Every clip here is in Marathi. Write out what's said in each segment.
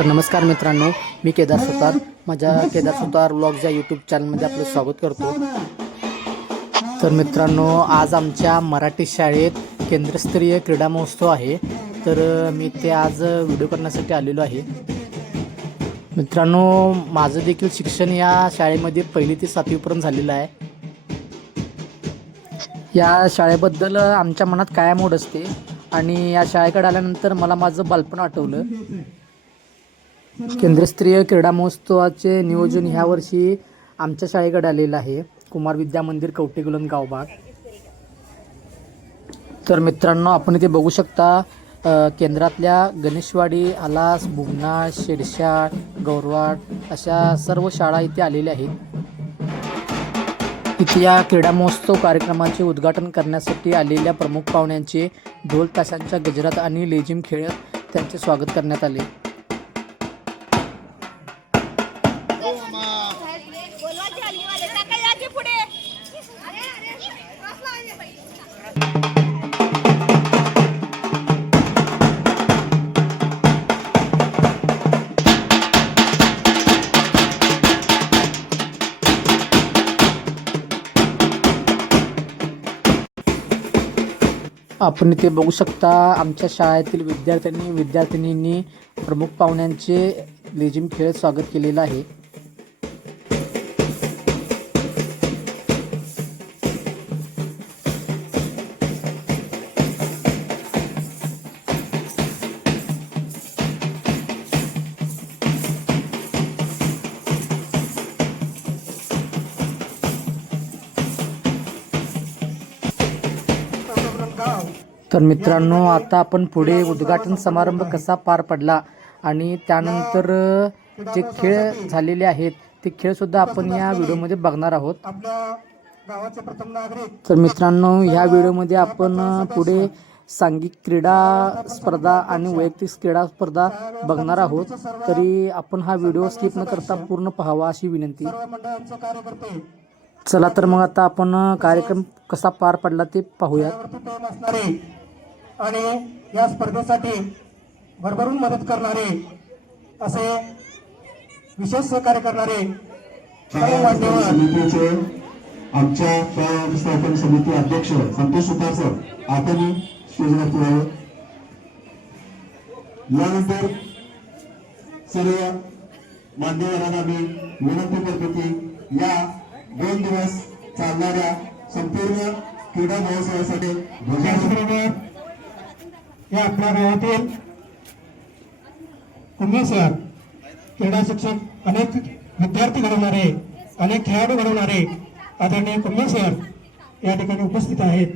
तर नमस्कार मित्रांनो मी केदार सुतार. माझ्या केदार सुतार व्लॉग्स या यूट्यूब चॅनलमध्ये आपलं स्वागत करतो. तर मित्रांनो आज आमच्या मराठी शाळेत केंद्रस्तरीय क्रीडा महोत्सव आहे. तर मी ते आज व्हिडिओ करण्यासाठी आलेलो आहे. मित्रांनो माझं देखील शिक्षण या शाळेमध्ये पहिली ते सातवीपर्यंत झालेलं आहे. या शाळेबद्दल आमच्या मनात कायम ओढ असते. आणि या शाळेकडे आल्यानंतर मला माझं बालपण आठवलं. केंद्रस्तरीय क्रीडा महोत्सवाचे नियोजन ह्या वर्षी आमच्या शाळेकडे आलेलं आहे. कुमार विद्या मंदिर कवटेगुलन गावभाग तर मित्रांनो आपण इथे बघू शकता केंद्रातल्या गणेशवाडी आलास बुगना शेडशाळ गौरवाड अशा सर्व शाळा इथे आलेल्या आहेत. इथे या क्रीडा महोत्सव कार्यक्रमाचे उद्घाटन करण्यासाठी आलेल्या प्रमुख पाहुण्यांचे ढोल ताशांच्या गजरात आणि लेझिम खेळत त्यांचे स्वागत करण्यात आले. आपण इथे बघू शकता आमच्या शाळेतील विद्यार्थ्यांनी विद्यार्थिनींनी प्रमुख पाहुण्यांचे लेझिम खेळ स्वागत केलेलं आहे. तर मित्रांनो आता आपण पुढे उद्घाटन समारंभ कसा पार पडला आणि त्यानंतर जे खेळ झालेले आहेत ते खेळ सुद्धा आपण या व्हिडिओमध्ये बघणार आहोत. तर मित्रांनो ह्या व्हिडिओमध्ये आपण पुढे सांघिक क्रीडा स्पर्धा आणि वैयक्तिक क्रीडा स्पर्धा बघणार आहोत. तरी आपण हा व्हिडिओ स्किप न करता पूर्ण पाहावा अशी विनंती. चला तर मग आता आपण कार्यक्रम कसा पार पडला ते पाहूयात. आणि या स्पर्धेसाठी भरभरून मदत करणारे असे विशेष सहकार्य करणारे समितीचे आमच्या व्यवस्थापन समिती अध्यक्ष संतोष सुतार सर आपण स्टेजवरती यावे यानंतर सर्व मान्यवरांना मी विनंती करतो की या दोन दिवस चालणाऱ्या संपूर्ण क्रीडा महोत्सवासाठी या आपल्या गावातील कुंभे सर क्रीडा शिक्षक अनेक विद्यार्थी घडवणारे अनेक खेळाडू घडवणारे आदरणीय कुंभे सर या ठिकाणी उपस्थित आहेत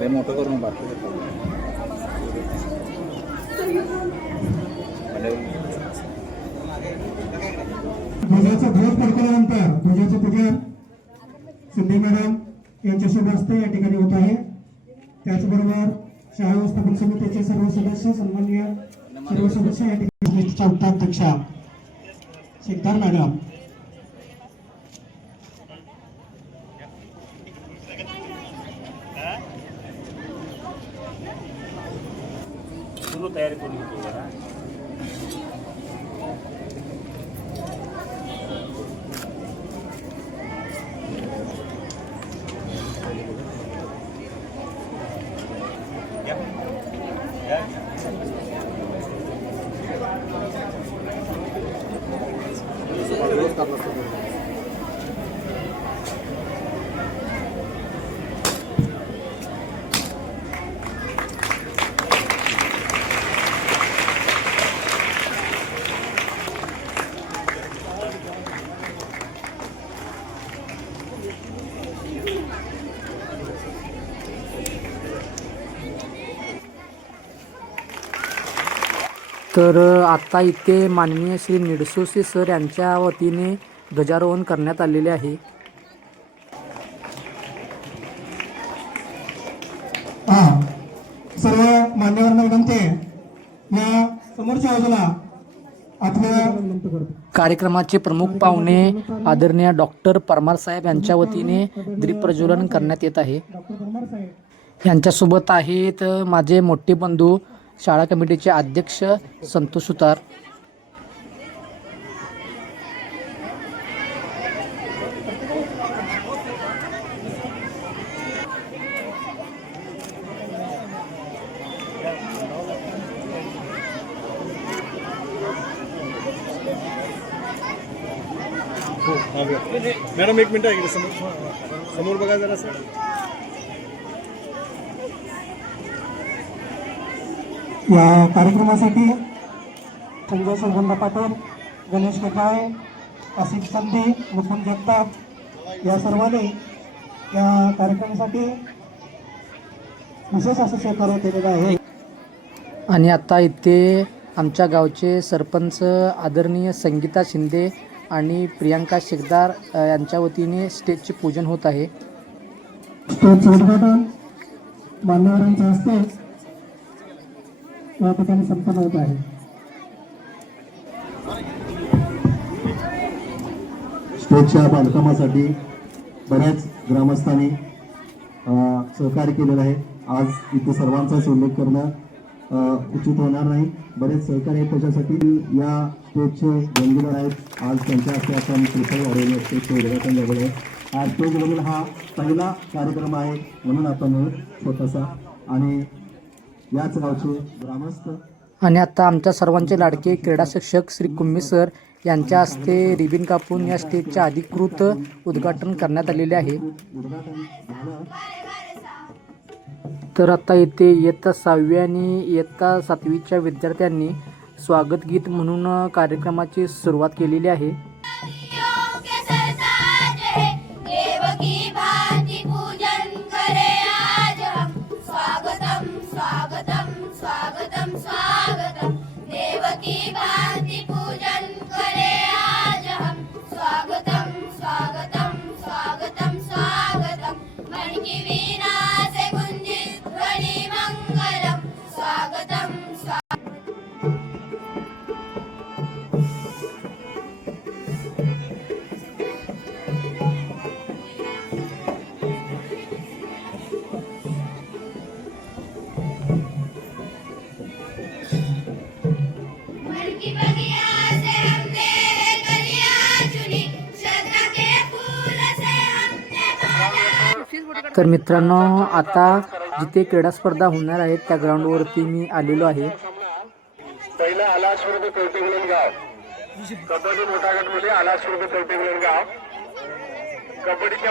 लय मोठं करून बाकी ध्वजाचा ध्वज फडकवल्यानंतर ध्वजाचे पूजन सिंधी मॅडम यांच्या शुभ हस्ते या ठिकाणी होत आहे त्याचबरोबर शाळा व्यवस्थापन समितीचे सर्व सदस्य सन्माननीय सर्व सदस्य या ठिकाणी समितीच्या उपाध्यक्षा शेखदार मॅडम. Tá internacionalmente. Tá तर अ, आता इथे माननीय श्री निडसोसे सर यांच्या वतीने ध्वजारोहण करण्यात आलेले आहे. हा. सर्व विनंती आहे. या समोरच्या बाजूला कार्यक्रमाचे प्रमुख पाहुणे आदरणीय डॉक्टर परमार साहेब यांच्या वतीने दीप प्रज्वलन करण्यात येत आहे. यांच्यासोबत आहेत माझे मोठे बंधू शाळा कमिटीचे अध्यक्ष संतोष सुतार. हो, मॅडम एक मिनिट इकडे समोर. समोर बघा जरा सर. या कार्यक्रमासाठी संजय संगंदा पाटील गणेश केपाळे असित संधी मुकुंद जगताप या सर्वांनी या कार्यक्रमासाठी विशेष असं सहकार्य केलेलं आहे. आणि आता इथे आमच्या गावचे सरपंच आदरणीय संगीता शिंदे आणि प्रियांका शेखदार अ, यांच्या वतीने स्टेजचे पूजन होत आहे. स्टेजचं उद्घाटन मान्यवरांच्या हस्ते या ठिकाणी संपन्न होत आहे. स्टेजच्या बांधकामासाठी बऱ्याच ग्रामस्थांनी सहकार्य केलेलं आहे. आज इथे सर्वांचाच उल्लेख करणं उचित होणार नाही. बरेच सहकार्य आहेत त्याच्यासाठी. या स्टेजचे गंगीधर आहेत. आज त्यांच्या हस्ते आपण कृपया वाढवले स्टेजचे उद्घाटन झालेलं आहे. आज स्टेजवरील हा पहिला कार्यक्रम आहे म्हणून आपण स्वतःचा आणि याच गावचे ग्रामस्थ आणि आता आमच्या सर्वांचे लाडके क्रीडा शिक्षक श्री कुंभी सर यांच्या हस्ते रिबिन कापून या स्टेजचे अधिकृत उद्घाटन करण्यात आलेले आहे. तर आता येथे इयत्ता सहावी आणि इयत्ता सातवीच्या विद्यार्थ्यांनी स्वागत गीत म्हणून कार्यक्रमाची सुरुवात केलेली आहे. तर मित्रांनो आता जिथे क्रीडा स्पर्धा होणार आहेत त्या ग्राउंडवरती मी आलेलो आहे. पहिलं आलासपूर कवटेगुलन गाव. कबड्डी मोठा गटमध्ये आलासपूर कवटेगुलन गाव. कबड्डीच्या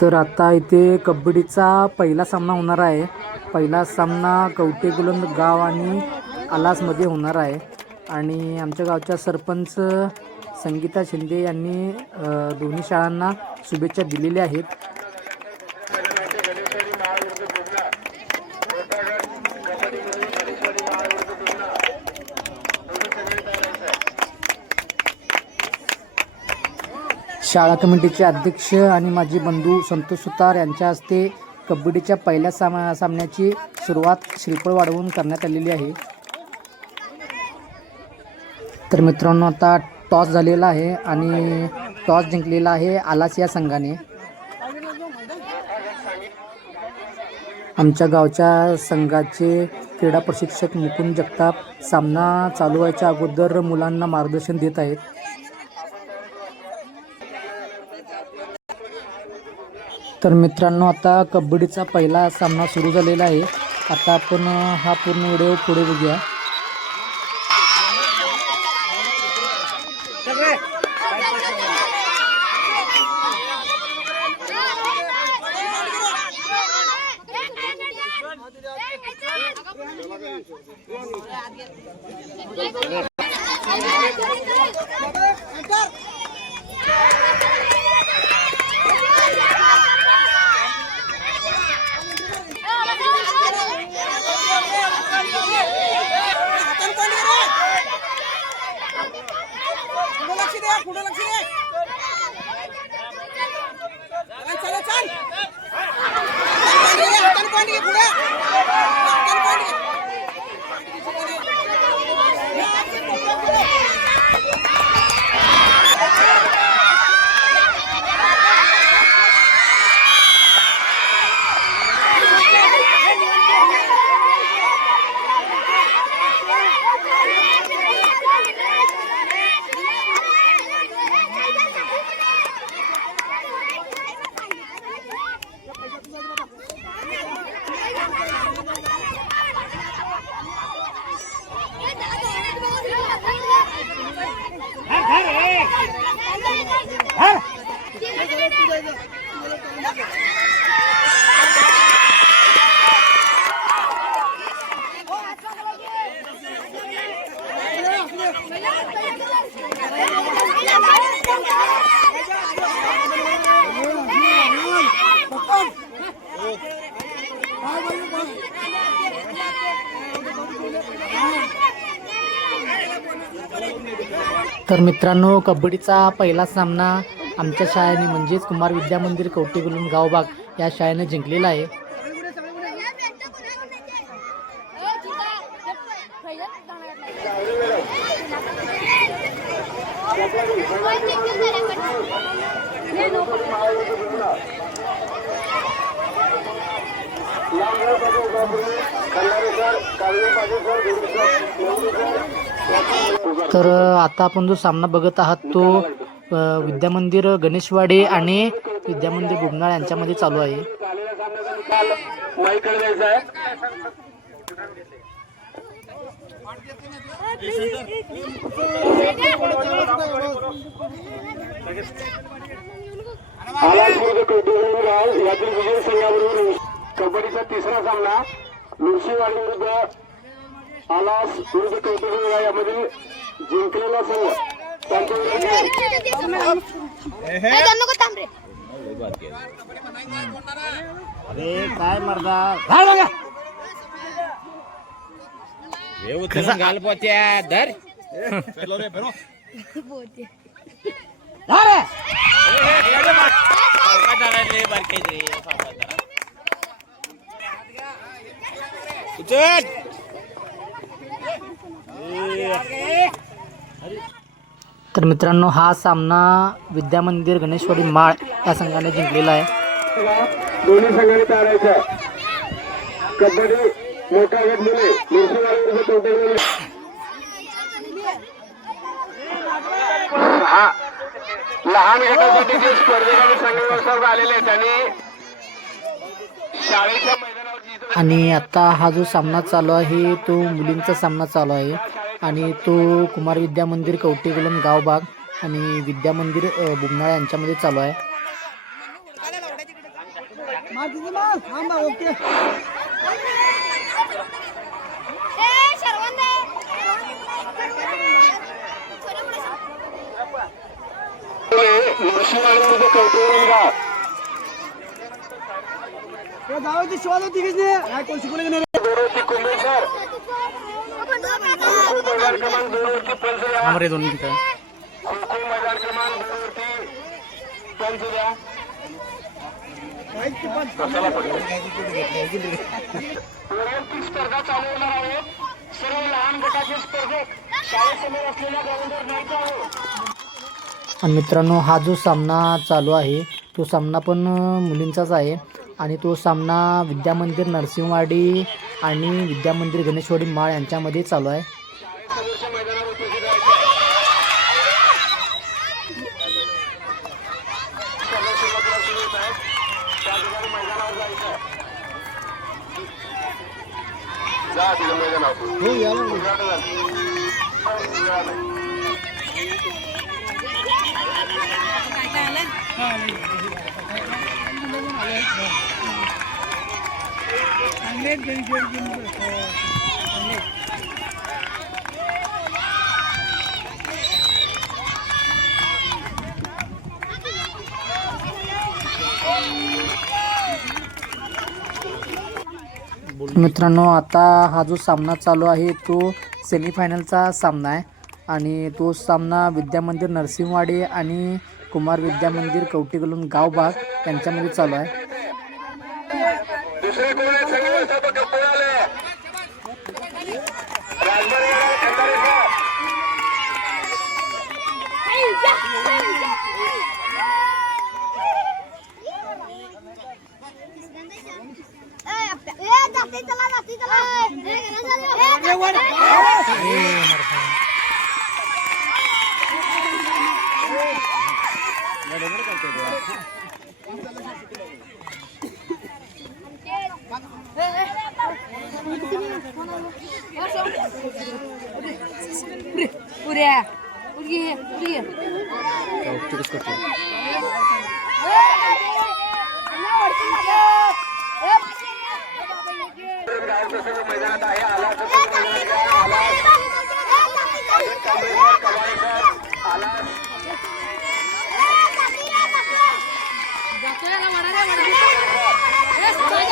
तर आता इथे कबड्डीचा पहिला सामना होणार आहे. पहिला सामना कवटे गुलंद गाव आणि आलासमध्ये होणार आहे. आणि आमच्या गावच्या सरपंच संगीता शिंदे यांनी दोन्ही शाळांना शुभेच्छा दिलेल्या आहेत. शाळा कमिटीचे अध्यक्ष आणि माजी बंधू संतोष सुतार यांच्या हस्ते कबड्डीच्या पहिल्या सामा सामन्याची सुरुवात श्रीफळ वाढवून करण्यात आलेली आहे. तर मित्रांनो आता टॉस झालेला आहे आणि टॉस जिंकलेला आहे आलास या संघाने. आमच्या गावच्या संघाचे क्रीडा प्रशिक्षक मुकुंद जगताप सामना चालू व्हायच्या अगोदर मुलांना मार्गदर्शन देत आहेत. तर मित्रांनो आता कबड्डीचा पहिला सामना सुरू झालेला आहे. आता आपण हा पूर्ण व्हिडिओ पुढे बघूया. पुढे लक्ष दे. लक्ष दे चला चला चल हाताने पॉईंट घे पुढे हाताने पॉईंट घे तर मित्रांनो कबड्डीचा पहिला सामना आमच्या शाळेने म्हणजेच कुमार विद्या मंदिर कवटेगुलून गावबाग या शाळेने जिंकलेला आहे. तर आता आपण जो सामना बघत आहात तो विद्यामंदिर गणेशवाडी आणि विद्यामंदिर बुबनाळ यांच्यामध्ये चालू आहे. यातील विजय संघाबरोबर कबड्डीचा तिसरा सामना मुळशीवाडी विरुद्ध आलास विरुद्ध कौतुक गाव यामधील जिंकलेला संघ त्यांच्या विरुद्ध तर मित्रांनो हा सामना विद्या मंदिर गणेशवाडी माळ या संघाने जिंकलेला आहे. दोन्ही संघाने कबड्डी मोठा गट मुले लहान गटासाठी जे स्पर्धकांनी संघ आलेले आहेत त्यांनी शाळेच्या आणि आता हा जो सामना चालू आहे तो मुलींचा सामना चालू आहे. आणि तो कुमार विद्या मंदिर कवटेगुलम गावबाग आणि विद्या मंदिर बुमनाळ यांच्यामध्ये चालू आहे. गाव. गावाची शिवाज होती की नाही कोण शिकवले की नाही दोन मिनिटं स्पर्धा चालू होणार आहे. सर्व लहान गटाचे स्पर्धक शाळेसमोर असलेल्या ग्राउंडवर नाही जावं आणि मित्रांनो हा जो सामना चालू आहे तो सामना पण मुलींचाच आहे. आणि तो सामना विद्यामंदिर नरसिंहवाडी आणि विद्यामंदिर गणेशवाडी माळ यांच्यामध्ये चालू आहे. मित्रांनो आता हा जो सामना चालू आहे तो सेमीफायनलचा सामना आहे. आणि तो सामना विद्यामंदिर नरसिंहवाडी आणि कुमार विद्यामंदिर कवटीगलून गावबाग यांच्यामध्ये चालू आहे दुसरे कोण आहे सगळे वर्षाचं कप्पू आले राजबारी खंडारे साहेब जाती चला जाती चला पुऱ्या पुरगी मैदानात आहे आला असं पण कळलं का? आला कांबळेकर, कवाडेकर, आला ए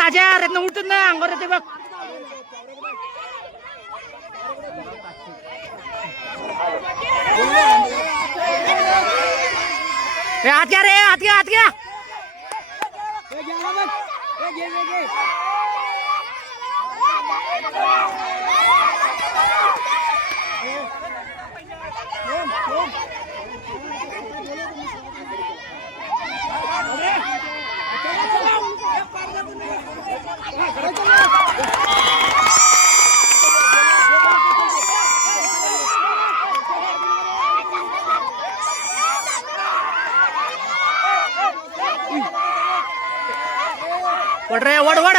राजा रत्न उठत ना अंगावर येते बघ. ए, आत घ्या रे आत घ्या आत घ्या. वड रे वड वड.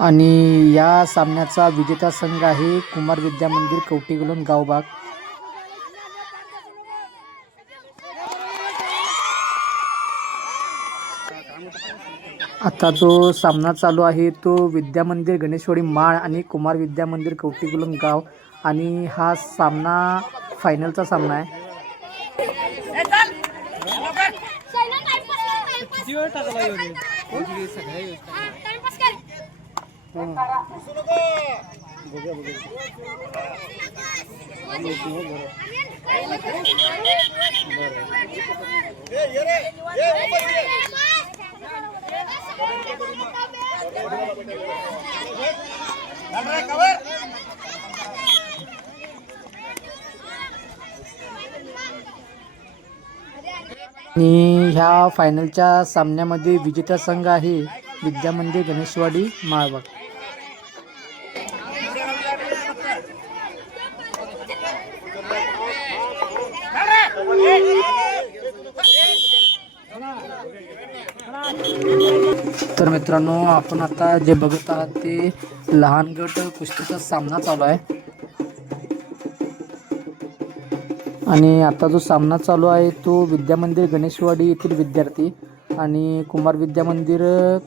आणि या सामन्याचा विजेता संघ आहे कुमार विद्या मंदिर कवटीगलून गावबाग आता जो सामना चालू आहे तो विद्या मंदिर गणेशवाडी माळ आणि कुमार विद्या मंदिर कवटीगुलम गाव. आणि हा सामना फायनलचा सामना आहे. किती वेळ टाकला योगी सगळ्या वेळ टाकला आणि ह्या फायनलच्या सामन्यामध्ये विजेता संघ आहे विद्या मंदिर गणेशवाडी माळबाग तर मित्रांनो आपण आता जे बघत आहात ते लहान गट कुस्तीचा सामना चालू आहे. आणि आता जो सामना चालू आहे तो विद्यामंदिर गणेशवाडी येथील विद्यार्थी आणि कुमार विद्यामंदिर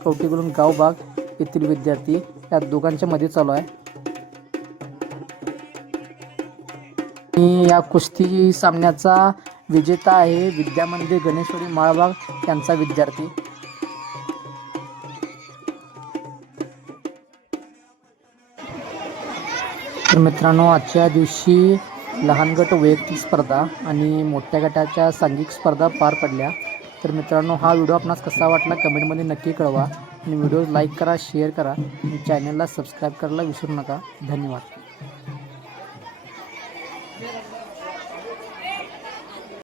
कवटीकडून गावबाग येथील विद्यार्थी या दोघांच्या मध्ये चालू आहे. आणि या कुस्ती सामन्याचा विजेता आहे विद्यामंदिर गणेशवाडी माळबाग यांचा विद्यार्थी. तर मित्रांनो आजच्या दिवशी लहान गट वैयक्तिक स्पर्धा आणि मोठ्या गटाच्या सांघिक स्पर्धा पार पडल्या. तर मित्रांनो हा व्हिडिओ आपणास कसा वाटला कमेंटमध्ये नक्की कळवा. आणि व्हिडिओ लाईक करा शेअर करा आणि चॅनलला सबस्क्राईब करायला विसरू नका. धन्यवाद.